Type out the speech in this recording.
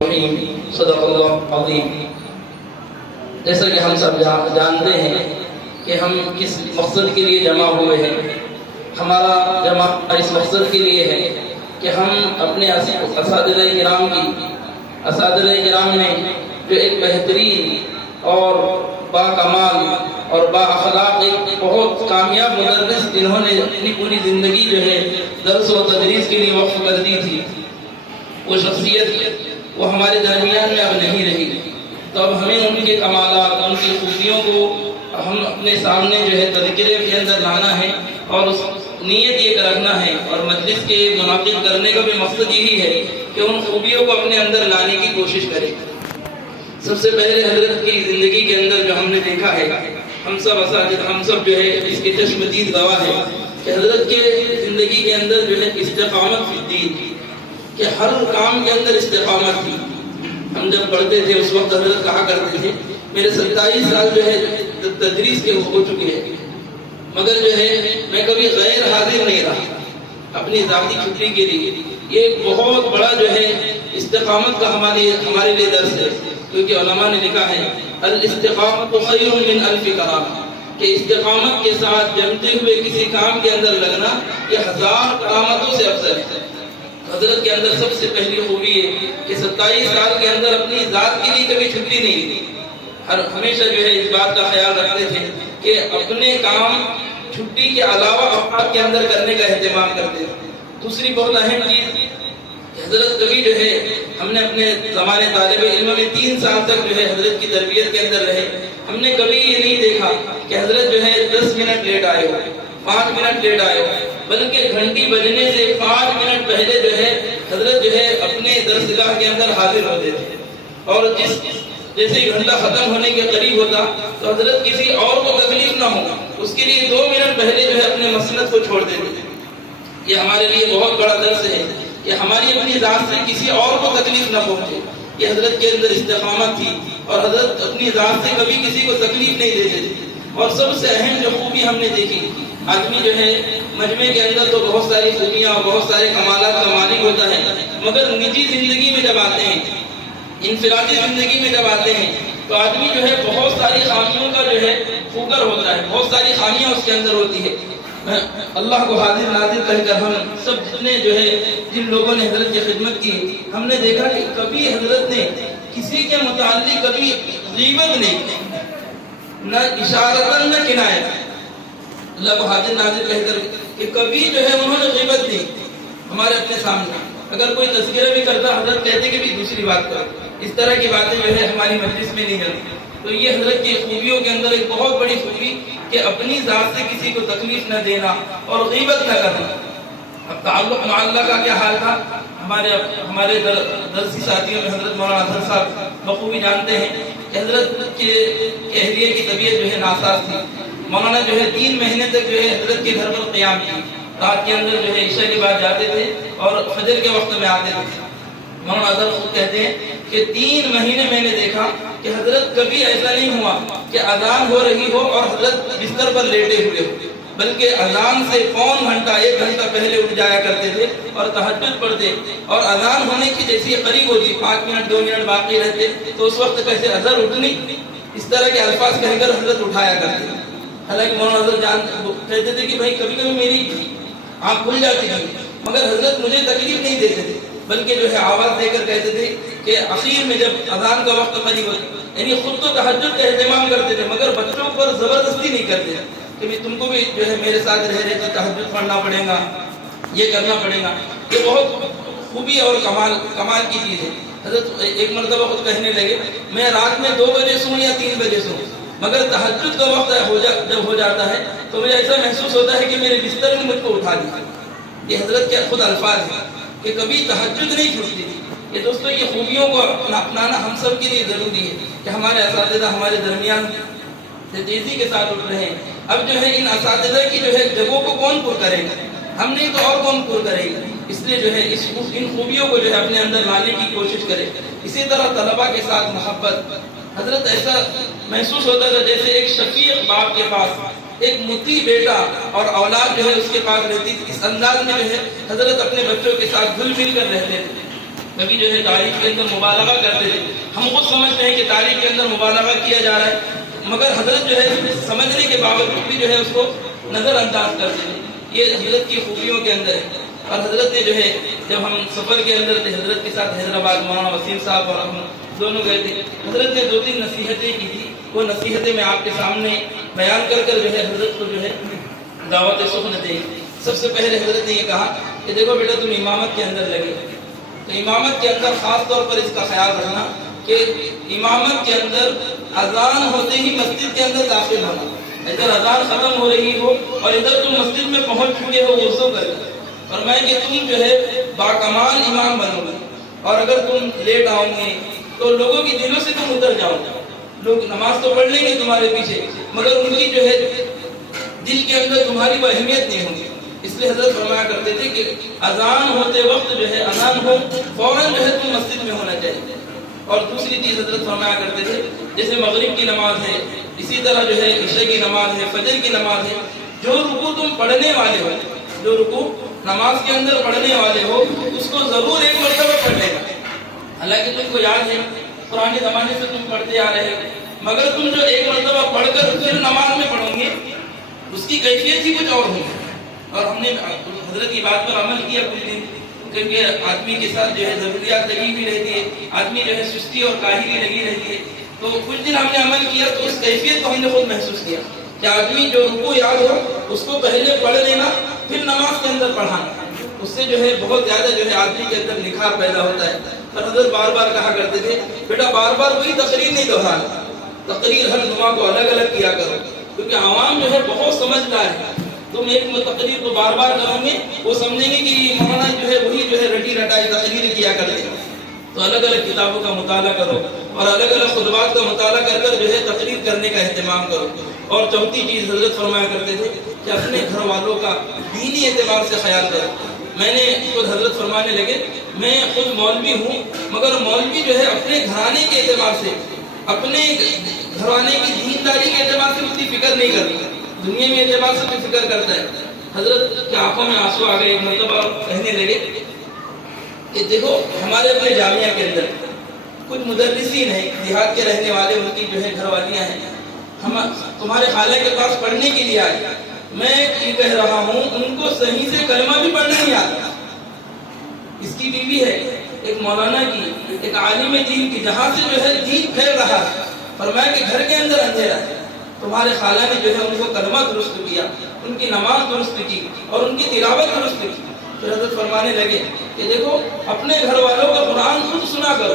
صدق اللہ عظیم۔ جیسا کہ ہم سب جانتے ہیں کہ ہم کس مقصد کے لیے جمع ہوئے ہیں۔ ہمارا جمع اس مقصد کے لیے ہے کہ ہم اپنے اساتذہ کرام نے جو ایک بہترین اور باکمال اور بااخلاق ایک بہت کامیاب مدرس جنہوں نے اپنی پوری زندگی جو ہے درس و تدریس کے لیے وقف کر دی تھی، وہ شخصیت وہ ہمارے درمیان میں اب نہیں رہی، تو اب ہمیں ان کے کمالات، ان کی خوبیوں کو ہم اپنے سامنے جو ہے تذکرے کے اندر لانا ہے اور اس نیت یہ رکھنا ہے، اور مجلس کے منعقد کرنے کا بھی مقصد یہی ہے کہ ان خوبیوں کو اپنے اندر لانے کی کوشش کریں۔ سب سے پہلے حضرت کی زندگی کے اندر جو ہم نے دیکھا ہے، ہم سب جو ہے اس کے چشمدید گواہ ہیں کہ حضرت کے زندگی کے اندر جو ہے استقامت فی الدین، کہ ہر کام کے اندر استقامت تھی۔ ہم جب پڑھتے تھے اس وقت حضرت کہا کرتے تھے میرے 27 سال جو ہے تدریس کے ہو چکے ہیں، مگر جو ہے میں کبھی غیر حاضر نہیں رہا اپنی ذاتی چھٹی کے لیے۔ یہ ایک بہت بڑا جو ہے استقامت کا ہمارے لیے درس ہے، کیونکہ علماء نے لکھا ہے الاستقامت خیر من الف کرامہ، کہ استقامت کے ساتھ جمتے ہوئے کسی کام کے اندر لگنا یہ 1000 کرامتوں سے افضل ہے۔ حضرت کے اندر سب سے پہلی خوبی ہے کہ 27 سال کے اندر اپنی ذات کے لیے کبھی چھٹی نہیں لی، ہمیشہ جو ہے اس بات کا خیال رکھتے تھے کہ اپنے کام چھٹی کے علاوہ اوقات کے اندر کرنے کا اہتمام کرتے تھے۔ دوسری بہت اہم چیز کہ حضرت کبھی جو ہے ہم نے اپنے زمانے طالب علم میں 3 سال تک جو ہے حضرت کی تربیت کے اندر رہے، ہم نے کبھی یہ نہیں دیکھا کہ حضرت جو ہے 10 منٹ لیٹ آئے ہو، 5 منٹ لیٹ آئے ہو، بلکہ گھنٹی بجنے سے 5 منٹ پہلے جو ہے حضرت جو ہے اپنے درسگاہ کے اندر حاضر ہوتے تھے، اور جیسے ہی گھنٹہ ختم ہونے کے قریب ہوتا تو حضرت کسی اور کو تکلیف نہ ہو اس کے لیے 2 منٹ پہلے جو ہے اپنے مسند کو چھوڑ دیتے تھے۔ یہ ہمارے لیے بہت بڑا درس ہے کہ ہماری اپنی ذات سے کسی اور کو تکلیف نہ پہنچے۔ یہ حضرت کے اندر استقامت تھی، اور حضرت اپنی ذات سے کبھی کسی کو تکلیف نہیں دیتے تھے۔ اور سب سے اہم جو خوبی ہم نے دیکھی، آدمی جو ہے مجمع کے اندر تو بہت ساری خوبیاں اور بہت سارے کمالات کا مالک ہوتا ہے، مگر نجی زندگی میں جب آتے ہیں، انفرادی زندگی میں جب آتے ہیں تو آدمی جو ہے بہت ساری خامیوں کا جو ہے خوگر ہوتا ہے، بہت ساری خامیاں اس کے اندر ہوتی ہے۔ اللہ کو حاضر ناظر کہہ کر ہم سب جتنے جو ہے جن لوگوں نے حضرت کی خدمت کی، ہم نے دیکھا کہ کبھی حضرت نے کسی کے متعلق کبھی غیبت نہیں، نہ اشارتاً نہ کنایت، اللہ کو حاضر ناظر کہہ کر کہ کبھی جو ہے انہوں نے غیبت نہیں ہمارے اپنے سامنے۔ اگر کوئی تذکرہ بھی کرتا حضرت کہتے کہ بھی دوسری بات کر، اس طرح کی باتیں جو ہے ہماری مجلس میں نہیں کرتی۔ تو یہ حضرت کی خوبیوں کے اندر ایک بہت بڑی خوبی کہ اپنی ذات سے کسی کو تکلیف نہ دینا اور غیبت نہ کرنا۔ اب تعلق مع اللہ کا کیا حال تھا، ہمارے درسی ساتھیوں میں حضرت مولانا اظہر صاحب بخوبی جانتے ہیں کہ حضرت کے اہلیہ کی طبیعت جو ہے ناساز تھی۔ مولانا جو ہے 3 مہینے تک جو ہے حضرت کے گھر پر قیام کی، رات کے اندر جو ہے عشاء کے بعد جاتے تھے اور فجر کے وقت میں آتے تھے۔ مولانا اظہر خود کہتے ہیں کہ 3 مہینے میں نے دیکھا کہ حضرت کبھی ایسا نہیں ہوا کہ اذان ہو رہی ہو اور حضرت بستر پر لیٹے ہوئے ہو، بلکہ اذان سے پون گھنٹہ 1 گھنٹہ پہلے اٹھ جایا کرتے تھے اور تہجد پڑھتے، اور اذان ہونے کی جیسی قریب ہوتی 5 منٹ 2 منٹ باقی رہتے تو اس وقت کیسے اظہر اٹھنی، اس طرح کے الفاظ کہہ کر حضرت اٹھایا کرتے تھے۔ حالانکہ مولانا اظہر کہتے تھے کہ بھائی کبھی کبھی میری آنکھ کھل جاتی تھی، مگر حضرت مجھے تکلیف نہیں دیتے تھے، بلکہ جو ہے آواز دے کر کہتے تھے کہ اخیر میں جب اذان کا وقت قریب ہو، یعنی خود تو تہجد کا اہتمام کرتے تھے مگر بچوں پر زبردستی نہیں کرتے کہ تم کو بھی جو ہے میرے ساتھ رہ رہے تو تہجد پڑھنا پڑے گا، یہ کرنا پڑے گا۔ یہ بہت خوبی اور کمال کی چیز ہے۔ حضرت ایک مرتبہ خود کہنے لگے میں رات میں 2 بجے سوں یا 3 بجے سوں، مگر تہجد کا وقت جب ہو جاتا ہے تو مجھے ایسا محسوس ہوتا ہے کہ میرے بستر میں مجھ کو اٹھا دیا۔ یہ حضرت کے خود الفاظ ہیں کہ کبھی تہجد نہیں چھوٹتی تھی۔ یہ دوستو یہ خوبیوں کو اپنانا ہم سب کے لیے ضروری ہے کہ ہمارے اساتذہ ہمارے درمیان سے تیزی کے ساتھ اٹھ رہے ہیں۔ اب جو ہے ان اساتذہ کی جو ہے جگہوں کو کون پر کرے گا، ہم نہیں تو اور کون پر کرے گا، اس لیے جو ہے ان خوبیوں کو جو ہے اپنے اندر لانے کی کوشش کرے۔ اسی طرح طلباء کے ساتھ محبت، حضرت ایسا محسوس ہوتا تھا جیسے ایک شفیق باپ کے پاس ایک مطیع بیٹا اور اولاد جو ہے اس کے پاس رہتی تھی، اس انداز میں جو ہے حضرت اپنے بچوں کے ساتھ گھل مل کر رہتے تھے۔ کبھی جو ہے تعریف کے اندر مبالغہ کرتے تھے. ہم خود سمجھتے ہیں کہ تعریف کے اندر مبالغہ کیا جا رہا ہے، مگر حضرت جو ہے سمجھنے کے باوجود بھی جو ہے اس کو نظر انداز کرتے تھے. یہ حضرت کی خوبیوں کے اندر ہے. اور حضرت نے جو ہے جب ہم سفر کے اندر تھے حضرت کے ساتھ حیدرآباد مولانا وسیم صاحب اور ہم دونوں گئے تھے، حضرت نے 2-3 نصیحتیں کی تھی. وہ نصیحتیں میں آپ کے سامنے بیان کر جو ہے حضرت کو جو ہے دعوت سخن دیں. سب سے پہلے حضرت نے یہ کہا کہ دیکھو بیٹا تم امامت کے اندر لگے، تو امامت کے اندر خاص طور پر اس کا خیال رکھنا کہ امامت کے اندر اذان ہوتے ہی مسجد کے اندر داخل ہونا. ادھر اذان ختم ہو رہی ہو اور ادھر تم مسجد میں پہنچ چکے ہو وضو کر کے، اور میں کہ تم جو ہے باکمال امام بنو گے. اور اگر تم لیٹ آؤ گے تو لوگوں کی دلوں سے تم اتر جاؤ گے. لوگ نماز تو پڑھ لیں گے تمہارے پیچھے، مگر ان کی جو ہے دل کے اندر تمہاری وہ اہمیت نہیں ہوگی. اس لیے حضرت فرمایا کرتے تھے کہ اذان ہوتے وقت جو ہے اذان ہو فوراً جو ہے تم مسجد میں ہونا چاہیے. اور دوسری چیز حضرت فرمایا کرتے تھے جیسے مغرب کی نماز ہے، اسی طرح جو ہے عشاء کی نماز ہے، فجر کی نماز ہے، جو رکوع تم پڑھنے والے ہو، جو رکوع نماز کے اندر پڑھنے والے ہو اس کو ضرور ایک مرتبہ پڑھنے کا. حالانکہ تم کو یاد ہے پرانے زمانے سے تم پڑھتے آ رہے ہو، مگر تم جو ایک مرتبہ پڑھ کر پھر نماز میں پڑھو گے اس کی کیفیت ہی کچھ اور ہوگی. اور ہم نے حضرت کی بات پر عمل کیا کچھ دن، کیونکہ آدمی کے ساتھ جو ہے ضروریات لگی ہوئی رہتی ہے، آدمی جو ہے سستی اور کاہلی لگی رہتی ہے. تو کچھ دن ہم نے عمل کیا تو اس کیفیت کو ہم نے خود محسوس کیا کہ آدمی جو رکوع یاد ہو اس کو پہلے پڑھ لینا پھر نماز کے اندر پڑھانا، اس سے جو ہے بہت زیادہ جو ہے آدمی کے اندر نکھار پیدا ہوتا ہے. اور حضرت بار بار کہا کرتے تھے بیٹا بار بار وہی تقریر نہیں دہرانا، تقریر ہر جمعہ کو الگ الگ کیا کرو، کیونکہ عوام جو ہے بہت سمجھدار ہے. تم ایک تقریر کو بار بار کرو گے وہ سمجھیں گے کہ مولانا جو ہے وہی جو ہے رٹی رٹائی تقریر کیا کرتے ہیں. تو الگ الگ کتابوں کا مطالعہ کرو اور الگ الگ خطبات کا مطالعہ کر جو ہے تقریر کرنے کا اہتمام کرو. اور چوتھی چیز حضرت فرمایا کرتے تھے کہ اپنے گھر والوں کا دینی اعتبار سے خیال کرو. میں نے خود حضرت فرمانے لگے میں خود مولوی ہوں، مگر مولوی جو ہے اپنے گھرانے کے اعتبار سے، اپنے گھرانے کی دینداری کے اعتبار سے اتنی فکر نہیں کرتا، دنیا میں اعتبار سے کوئی فکر کرتا ہے. حضرت کی آنکھوں میں آنسو آ گئے، ایک مرتبہ کہنے لگے کہ دیکھو ہمارے اپنے جامعہ کے اندر کچھ مدرسین ہیں دیہات کے رہنے والے، ان کی جو ہے گھر والیاں ہیں، ہم تمہارے خالہ کے پاس پڑھنے کے لیے آئے. میں یہ کہہ رہا ہوں ان کو صحیح سے کلمہ بھی پڑھنا نہیں آتا. اس کی بیوی ہے ایک مولانا کی، ایک عالم دین کی، جہاں سے جو ہے دین پھیل رہا ہے. فرمایا کہ گھر کے اندر اندھیرا ہے، تمہارے خالہ نے جو ہے ان کو کلمہ درست کیا، ان کی نماز درست کی اور ان کی تلاوت درست کی. پھر حضرت فرمانے لگے کہ دیکھو اپنے گھر والوں کا قرآن خود سنا کرو.